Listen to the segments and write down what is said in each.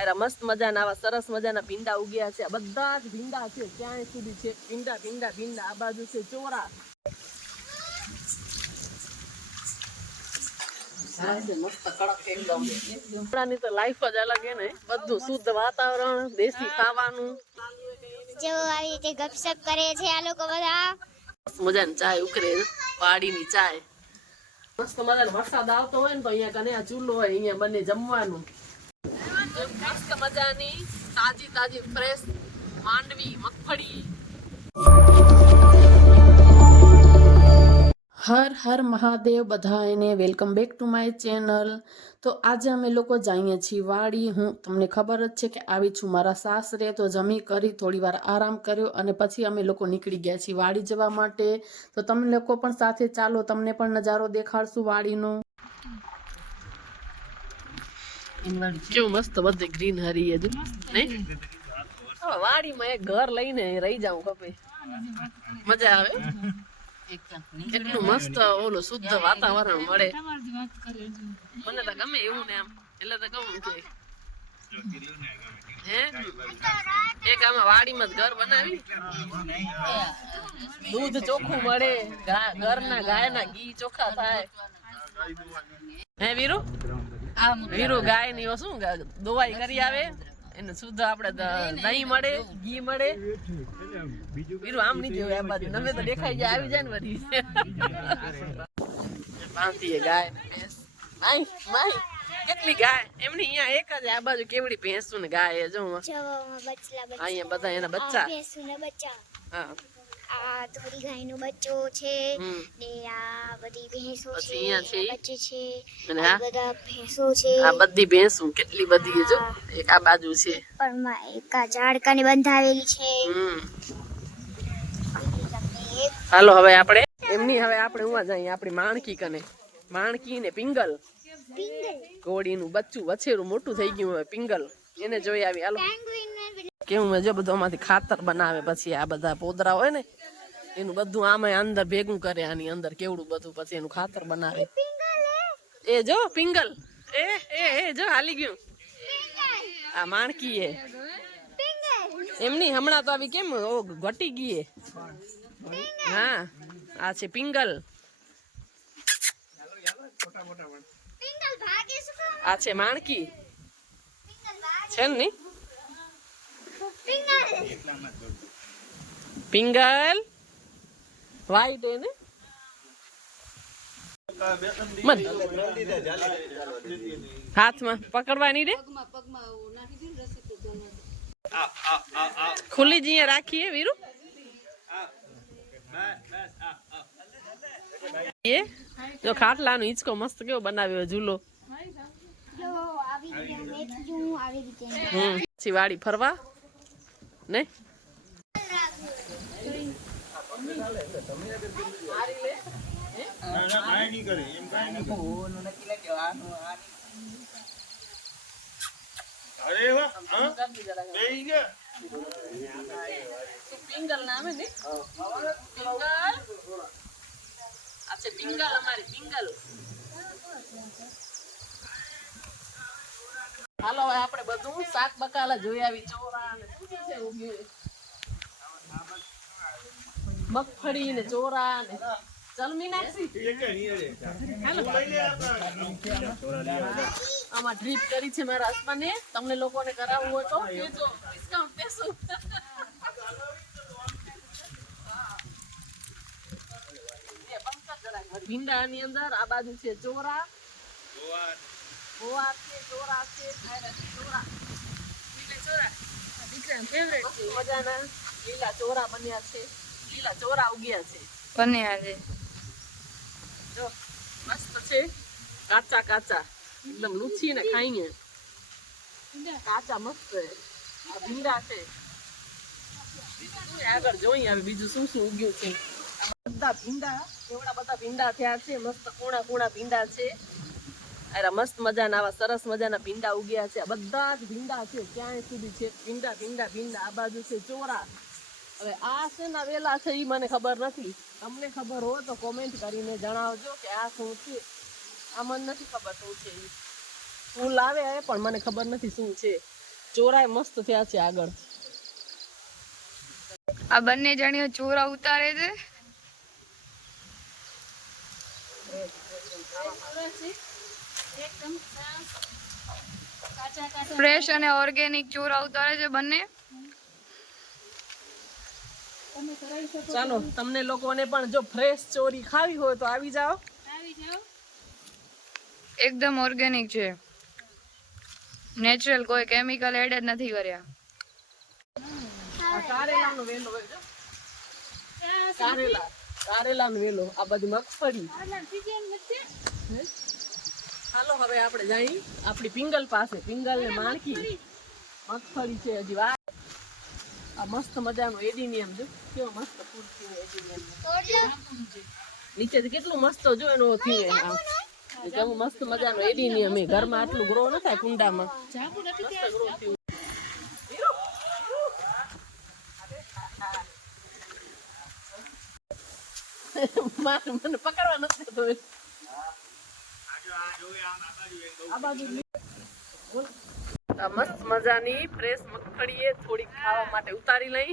અરે મસ્ત મજાના આવા સરસ મજાના ભીંડા ઉગ્યા છે. બધા જ ભીંડા છે, ક્યાંય સુધી છે ભીંડા ભીંડા ભીંડા. આ બાજુ છે ચોરા. મસ્ત કડક એકદમ. ગામડાની તો લાઈફ જ અલગ હે ને. બધું શુદ્ધ વાતાવરણ, દેશી ખાવાનું. જો આવી રીતે ગપસપ કરે છે આ લોકો બધા. મજાની ચાય ઉકળે, વાડીની ચાય. મસ્ત મજાનો વરસાદ આવતો હોય ને તો અહીંયા કને આ ચૂલો હોય, અહીંયા બને જમવાનું. મસ્ત મજાની તાજી તાજી ફ્રેશ માંડવી, મગફળી. હર હર મહાદેવ બધાને welcome back to my channel. તો આજે અમે લોકો જઈએ છીએ વાડી. હું તમને ખબર જ છે કે આવી છું મારા સાસરે. તો જમી કરી થોડી વાર આરામ કર્યો અને પછી અમે લોકો નીકળી ગયા છીએ વાડી જવા માટે. તો તમે લોકો પણ સાથે ચાલો, તમને પણ નજારો દેખાડશું વાડીનો. કેવું મસ્ત બધે ગ્રીન હરી હજુ નહીં. વાડીમાં એક ઘર લઈને રહી જાઉં ખપે, મજા આવે. કેટલું મસ્ત ઓલું શુદ્ધ વાતાવરણ મળે. મને તો ગમે એવું ને આમ, એટલે તો કહું કે હે એક આમાં વાડીમાં જ ઘર બનાવી. દૂધ ચોખ્ખું મળે, ઘરના ગાયના ઘી ચોખ્ખા થાય. હે વીરુ, વીરુ ગાય ની શું દોવાઈ કરી આવે એને શુદ્ધ આપણે દહીં મળે, ઘી મળે. વીરુ આમ નહીં જોયું આ બાજુ, નમે તો દેખાઈ જાય, આવી જાય ને બધી. બાંધીએ ગાય ને ભેંસ. માઈ માઈ કેટલી ગાય એમની અહીંયા એક જ. આ બાજુ કેવડી ભેંસુ ને ગાય જો અહીંયા બધા એના બચ્ચા. હા આ થોડી ગાયનો બચ્ચો છે ને આ બધી ભેંસો છે, બચ્ચે છે અને આ બધા ભેંસો છે. આ બધી ભેંસુ કેટલી બધી જો એક આ બાજુ છે પણ એક આ ઝાડકાને બંધાવેલી છે. હાલો હવે આપણે એમની હવે આપણે ઉવા જઈએ આપણી માણકી કને. માણકી ને પિંગલ, ઘોડીનું બચ્ચું વછેરું મોટું થઈ ગયું હવે પિંગલ, એને જોઈ આવી. હાલો કેવું જો બધું આમાંથી ખાતર બનાવે. પછી આ બધા પોદરા હોય ને એનું બધું આમાં અંદર ભેગું કરે, આની અંદર કેવડું બધું પછી એનું ખાતર બનાવે. એ જો પિંગલ, એ જો હાલી ગયું. આ માણકી એ એમની હમણાં તો આવી કેમ ઘટી ગઈ. હા આ છે પિંગલ, આ છે માણકી છે ને. પિંગલ વાઈટ એને હાથમાં પકડવાની રે, ખુલ્લી જ અહીંયા રાખીએ વીરુ. એ જો ખાટલાનો હિંચકો મસ્ત કેવો બનાવ્યો ઝૂલો. પછી વાડી ફરવા ને પિંગલ નામે ને પિંગલ. અચ્છા પિંગલ અમારી પિંગલ. હાલો હવે આપણે બધું શાક બકાલા જોઈ આવી. ચોરા ને શું છે ઉગ્યું, મગફળી ને ચોરા ને ચલમી નાખી. આમાં ડ્રીપ કરી છે મારા હસબન્ડે. તમને લોકોને કરાવવું હોય તો કહેજો, ડિસ્કાઉન્ટ દેશું. ભીંડા ની અંદર આ બાજુ છે ચોરા, ગોવાર છે, ચોરા છે, ચોરા દીકરા ફેવરેટ છે. મજાના લીલા ચોરા બન્યા છે, લીલા ચોરા ઉગ્યા છે જો મસ્ત છે. કાચા કાચા એકદમ લૂછી ને ખાઈએ કાચા મસ્ત. આ ભીંડા છે, આગળ જોઈએ હવે બીજું શું શું ઉગ્યું છે. બધા ભીંડા એવડા બધા ભીંડા થયા છે, મસ્ત કુણા કુણા ભીંડા છે. અરે મસ્ત મજાના આવા સરસ મજાના ભીંડા ઉગ્યા છે. બધા જ ભીંડા છે, ક્યાંય સુધી છે ભીંડા ભીંડા ભીંડા. આ બાજુ છે ચોરા. હવે આ છે ને વેલા છે એ મને ખબર નથી. તમને ખબર હોય તો કોમેન્ટ કરીને જણાવજો કે આ શું છે. આ મને નથી ખબર શું છે. ફૂલ આવે પણ મને ખબર નથી શું છે. ચોરાય મસ્ત થયા છે આગળ. આ બંને જણીઓ ચોરા ઉતારે છે. ફ્રેશ અને ઓર્ગેનિક ચોરા ઉતારે છે બંને. ચાલો તમને લોકોને પણ જો ફ્રેશ ચોરી ખાવી હોય તો આવી જાઓ. એકદમ ઓર્ગેનિક છે, નેચરલ, કોઈ કેમિકલ એડ જ નથી કર્યા. આ કારેલાનો વેલો હોય જો. કારેલાનો વેલો, આ બધી મગફળી. હાલો હવે આપણે જઈ આપણી પિંગલ પાસે. પિંગલ ને માણકી મગફળી છે હજી વાર. આ મસ્ત મજાનું એડિનિયમ જો, કેવો મસ્ત ફૂલ થયું એડિનિયમ. નીચેથી કેટલું મસ્ત જો એનો થયું આમ. કેવું મસ્ત મજાનું એડિનિયમ. એ ઘરમાં આટલું ગ્રો ન થાય કુંડામાં. મસ્ત ગ્રો થયું. મને પકડવા નથી થતો. આ મસ્ત મજાની ફ્રેશ મગફળી એ થોડીક ખાવા માટે ઉતારી લઈ.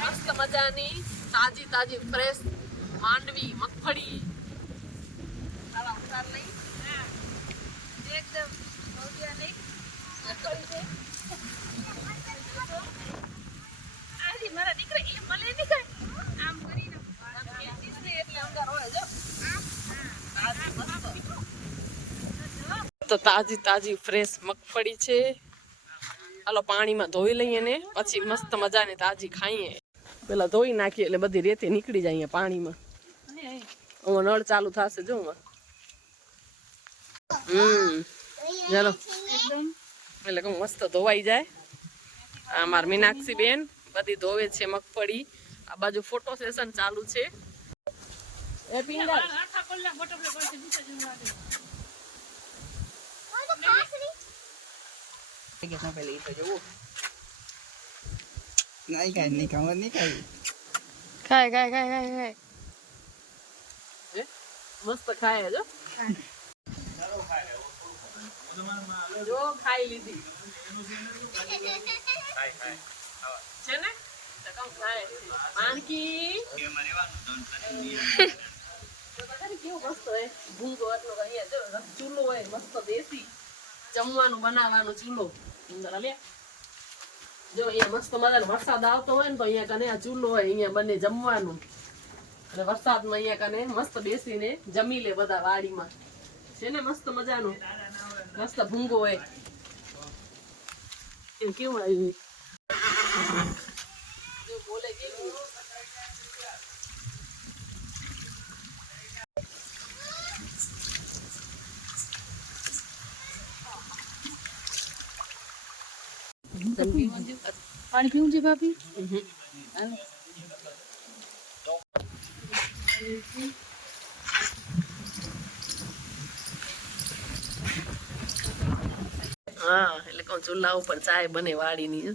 મસ્ત મજાની તાજી તાજી ફ્રેશ માંડવી મગફળી ઉતાર લઈ. એકદમ મારા દીકરા એ મળે નહીં કઈ આમ કરીને એટલે અંદર હોય જો. તો તાજી તાજી ફ્રેશ મગફળી છે. હાલો પાણીમાં ધોઈ લઈએ ને પછી મસ્ત મજાની તાજી ખાઈએ. પેલા ધોઈ નાખીએ એટલે બધી રેતી નીકળી જાય અહીંયા પાણીમાં. નળ ચાલુ થશે જો. ચાલો એટલે કહું મસ્ત ધોવાઈ જાય. આ મારી મીનાક્ષી બેન બધી ધોવે છે મગફળી. આ બાજુ ફોટો સેશન ચાલુ છે. એ પિંગલ ખાય. મસ્ત ખાય જો. જો ખાઈ લીધી છે ને. માણકી કેવું મસ્ત હોય ભૂંગો એટલો અહીંયા જો ચૂલો હોય મસ્ત દેશી જમવાનું બનાવવાનો ચૂલો. જો અહીંયા મસ્ત મજાનો વરસાદ આવતો હોય ને તો અહીંયા કને આ ચૂલો હોય અહીંયા બંને જમવાનું. અને વરસાદમાં અહીંયા કને મસ્ત બેસીને જમી લે બધા વાડીમાં. છે ને મસ્ત મજાનું મસ્ત ભૂંગો હોય. એમ કેવું આવ્યું બોલે કેવું. પાણી પીવું છે ભાભી? હા એટલે કહું ચૂલા ઉપર ચાય બને વાડીની.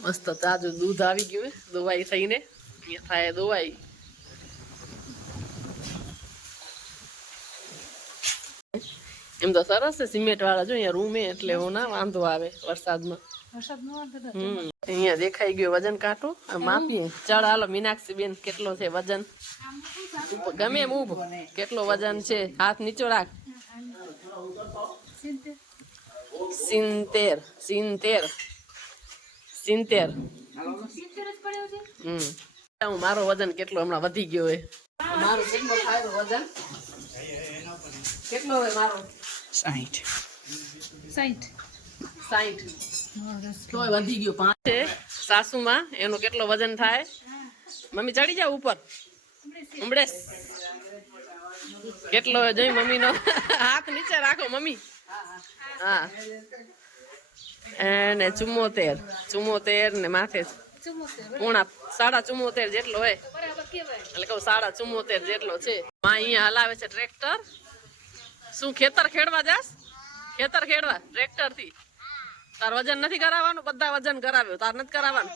મસ્ત તાજું દૂધ આવી ગયું દોવાઈ થઈને. અહીંયા થાય દોવાઈ. એમ તો સરસ છે સિમેન્ટ વાળા જો અહીંયા રૂમ એટલે હું ના વાંધો આવે વરસાદમાં. અહીંયા દેખાઈ ગયો વજન કાંટો. માપીએ ચાલ હાલો મીનાક્ષી બેન કેટલો છે વજન. ગમે એમ ઉભ કેટલો વજન છે. હાથ નીચો રાખ. 70. મારો વજન કેટલો હમણાં વધી ગયો હોય. મારો કેટલો થાય વજન કેટલો હોય મારો? 60 તોય વધી ગયો. 5 છે સાસુમાં એનો કેટલો વજન થાય? મમ્મી ચડી જાવ ઉપર ઉમડેસ. કેટલો જોઈ મમ્મી નો હાથ નીચે રાખો મમ્મી. હા એને 74 ને માથે 74 જેટલો હોય. એટલે કહું 74 જેટલો છે. અહીંયા હલાવે છે ટ્રેક્ટર. શું ખેતર ખેડવા જાસ? ખેતર ખેડવા ટ્રેક્ટર થી. તાર વજન નથી કરાવવાનું? બધા વજન કરાવ્યો તાર નથી કરાવવાનું.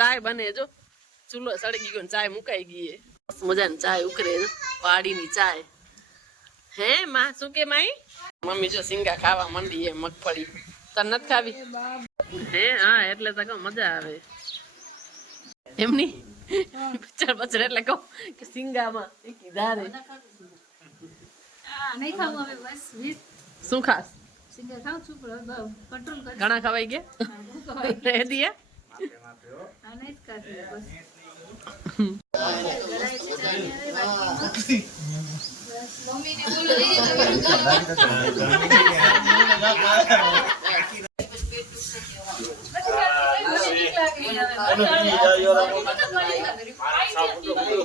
ચાય બને જો ચૂલો સળગી ગયો ચાય મુકાઈ ગઈ. મજાની ચાય ઉકરે વાડીની ચાય. હે માં શું કે માઈ મમ્મી જો સિંગા ખાવા માંડી એ મગફળી તને નથી ખાવી હે હા એટલે તો કહું મજા આવે એમની બચર એટલે કહું કે સિંગામાં ધારે નહીં ખાવું હવે બસ શું ખાસ સિંગર ખાઉં છું પણ કંટ્રોલ કરી ઘણા ખવાઈ ગયા રહે દિયા આ નહીં જ કરતી બસ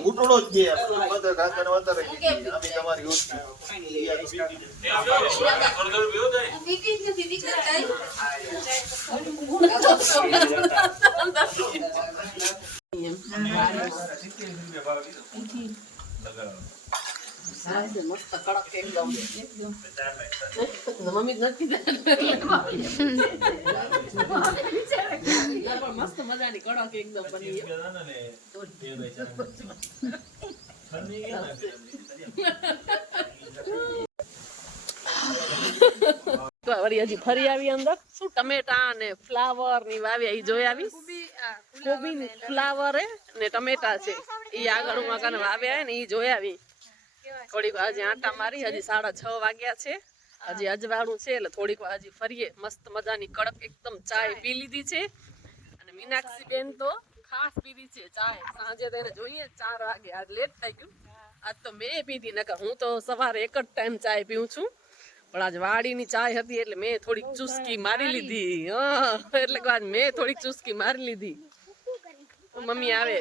ઘૂંટણો જ છે મતલબ કાકા નો અંતર અમે તમારી મસ્ત કડક એકદમ મમ્મી નથી મસ્ત મજાની કડક એકદમ બની વળી હજી ફરી આવી અંદર શું ટમેટા ને ફ્લાવર ની વાવ્યા ઈ જોઈ આવી કોબી ની ફ્લાવર ને ટમેટા છે ઈ આગળ માં વાવ્યા ને ઈ જોઈ આવી થોડીક હજી આટા મારી હજી 6:30 વાગ્યા છે હજી અજવાળું છે એટલે થોડીક વાર હજી ફરીએ મસ્ત મજાની કડક એકદમ ચાય પી લીધી છે અને મીનાક્ષી બેન તો ખાસ પીધી છે ચાય સાંજે તો એને જોઈએ 4 વાગે આજ લેટ થઈ ગયું આજ તો મેં પીધી નકર હું તો સવારે એક જ ટાઈમ ચાય પીઉં છું પણ આજ વાડીની ચાય હતી એટલે મેં થોડીક ચુસ્કી મારી લીધી એટલે આજ મેં થોડીક ચુસ્કી મારી લીધી મમ્મી આવે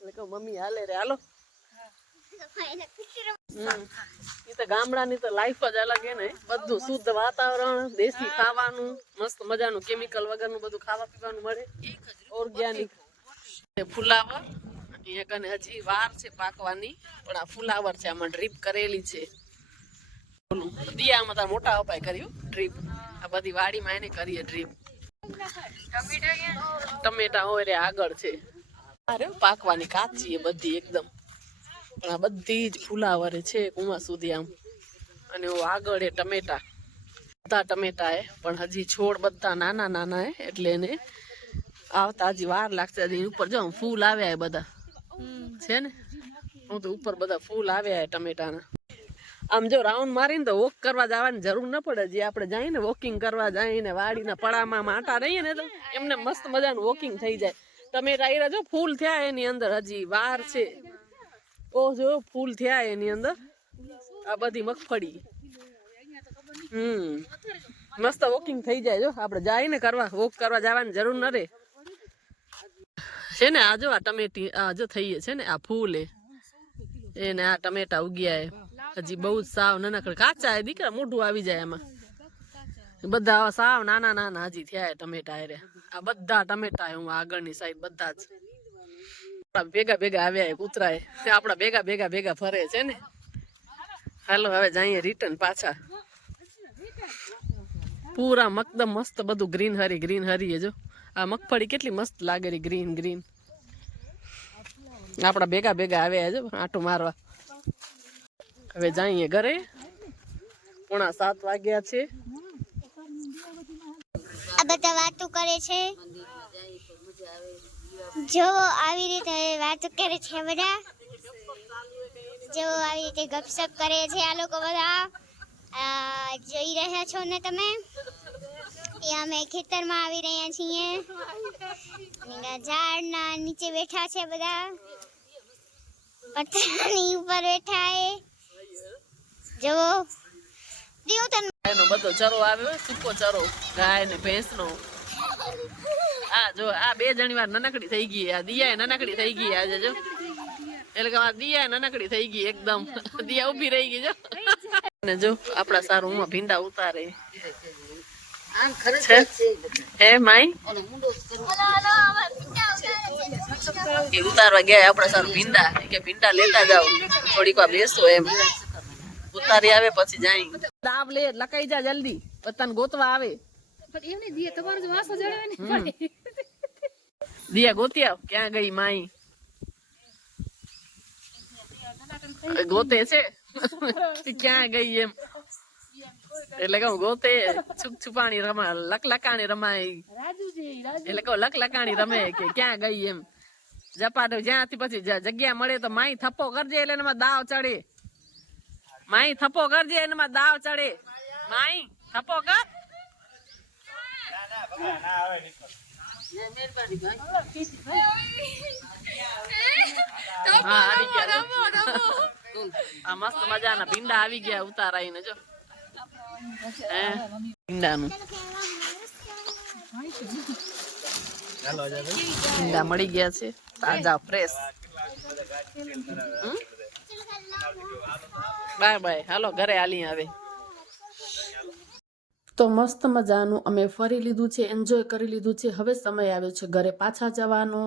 એટલે કહું મમ્મી હાલે રે હાલો એ તો ગામડાની તો લાઈફ જ અલગ હે ને બધું શુદ્ધ વાતાવરણ દેશી ખાવાનું મસ્ત મજાનું કેમિકલ વગરનું બધું ખાવા પીવાનું મળે ઓર્ગેનિક ફુલાવર અહીંયા કને હજી વાર છે પાકવાની પણ આ ફુલાવર છે આમાં ડ્રીપ કરેલી છે દિયામાં તાર મોટા ઉપાય કર્યું ડ્રીપ આ બધી વાડીમાં એને કરીએ ડ્રીપ ટમેટા હોય રે આગળ છે અરે પાકવાની કાચી એ બધી એકદમ પણ આ બધી જ ફુલાવરે છે કુવા સુધી આમ અને આગળ એ ટમેટા બધા ટમેટા હે પણ હજી છોડ બધા નાના નાના હે એટલે એને આવતા હજી વાર લાગશે હજી ઉપર જો ફૂલ આવ્યા હે બધા છે ને હું તો ઉપર બધા ફૂલ આવ્યા હે ટમેટાના આમ જો રાઉન્ડ મારીને તો વોક કરવા જવાની જરૂર ન પડે જે આપણે જાય ને વોકિંગ કરવા જાય ને વાડીના પડામાં આટા રહીએ ને તો એમને મસ્ત મજાનું વોકિંગ થઈ જાય ટમેટા એ જો ફૂલ થયા એની અંદર હજી વાર છે ઓ જો ફૂલ થયા એની અંદર આ બધી મગફળી મસ્ત વોકિંગ થઈ જાય જો આપણે જાય ને કરવા વોક કરવા જવાની જરૂર ન રહે છે ને આ જો આ ટમેટી આ જો થઈએ છે ને આ ફૂલ એને આ ટમેટા ઉગ્યા હજી બહુ જ સાવ નાના કાચા હે દીકરા મોઢું આવી જાય એમાં બધા સાવ નાના નાના હજી થયા ટમેટા રે આ બધા ટમેટા હું આગળની સાઈડ બધા જ ભેગા ભેગા આવ્યા કૂતરા આપડા ભેગા ભેગા ભેગા ફરે છે ને હાલો હવે જઈએ રિટર્ન પાછા પૂરા મકદમ મસ્ત બધું ગ્રીન હરી જો આ મગફળી કેટલી મસ્ત લાગે રી ગ્રીન ગ્રીન આપડા ભેગા ભેગા આવ્યા જો આટો મારવા હવે જઈએ ઘરે 6:45 વાગ્યા છે આ બધા વાતો કરે છે જો આવી રીતે વાતો કરે છે બધા જો આવી રીતે ગપસપ કરે છે આ લોકો બધા જોઈ રહ્યા છો ને તમે એ અમે ખેતરમાં આવી રહ્યા છીએ ઝાડના નીચે બેઠા છે બધા પથ્થરની ઉપર બેઠા એ જો ગાયનો બધો ચરો આવ્યો સૂકો ચરો ગાય ને ભેંસ નો આ જો આ બે જણી વાર નાનકડી થઈ ગઈ આ દિયા નાનકડી થઈ ગઈ આજે જો એટલે કે દિયા નાનકડી થઈ ગઈ એકદમ દિયા ઊભી રહી ગઈ જો અને જો આપડા સારું માં ભીંડા ઉતારે હે માઈ એ ઉતારવા ગયા આપડા સારું ભીંડા કે ભીંડા લેતા જાવ થોડીક વાર બેસો એમ ઉતારી આવે પછી જાય દાબ લે લકાઈ જા જલ્દી પતન ગોતવા આવે પણ એમ નહીં દિયા તમારો જો વાસો જણાવે ને દિયા ગોતી આવ ક્યાં ગઈ માઈ ગોતે છે ક્યાં ગઈ એમ એટલે કહું ગોતે છુપ છુપાણી રમાય લકલકાણી રમાય એટલે કહું લકલકાણી રમે કે ક્યાં ગઈ એમ ઝપાટો જ્યાંથી પછી જગ્યા મળે તો માઈ થપ્પો કરજે એટલે એનામાં દાવ ચડે માઈ થપ્પો કરજે એનામાં દાવ ચડે માઈ થપ્પો કર હા આવી ગયા આ મસ્ત મજાના ભીંડા આવી ગયા ઉતારાઈને જો ભીંડાનું ભીંડા મળી ગયા છે તાજા ફ્રેશ બાય બાય હાલો ઘરે હાલી આવે તો મસ્ત મજાનું અમે ફરી લીધું છે એન્જોય કરી લીધું છે હવે સમય આવ્યો છે ઘરે પાછા જવાનો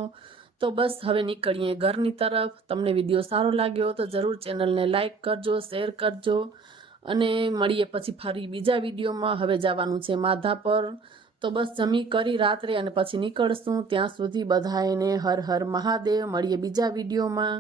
તો બસ હવે નીકળીએ ઘરની તરફ તમને વિડીયો સારો લાગ્યો તો જરૂર ચેનલને લાઈક કરજો શેર કરજો અને મળીએ પછી ફરી બીજા વિડીયોમાં હવે જવાનું છે માધાપર તો બસ જમી કરી રાત્રે અને પછી નીકળશું ત્યાં સુધી બધાને હર હર મહાદેવ મળીએ બીજા વિડીયોમાં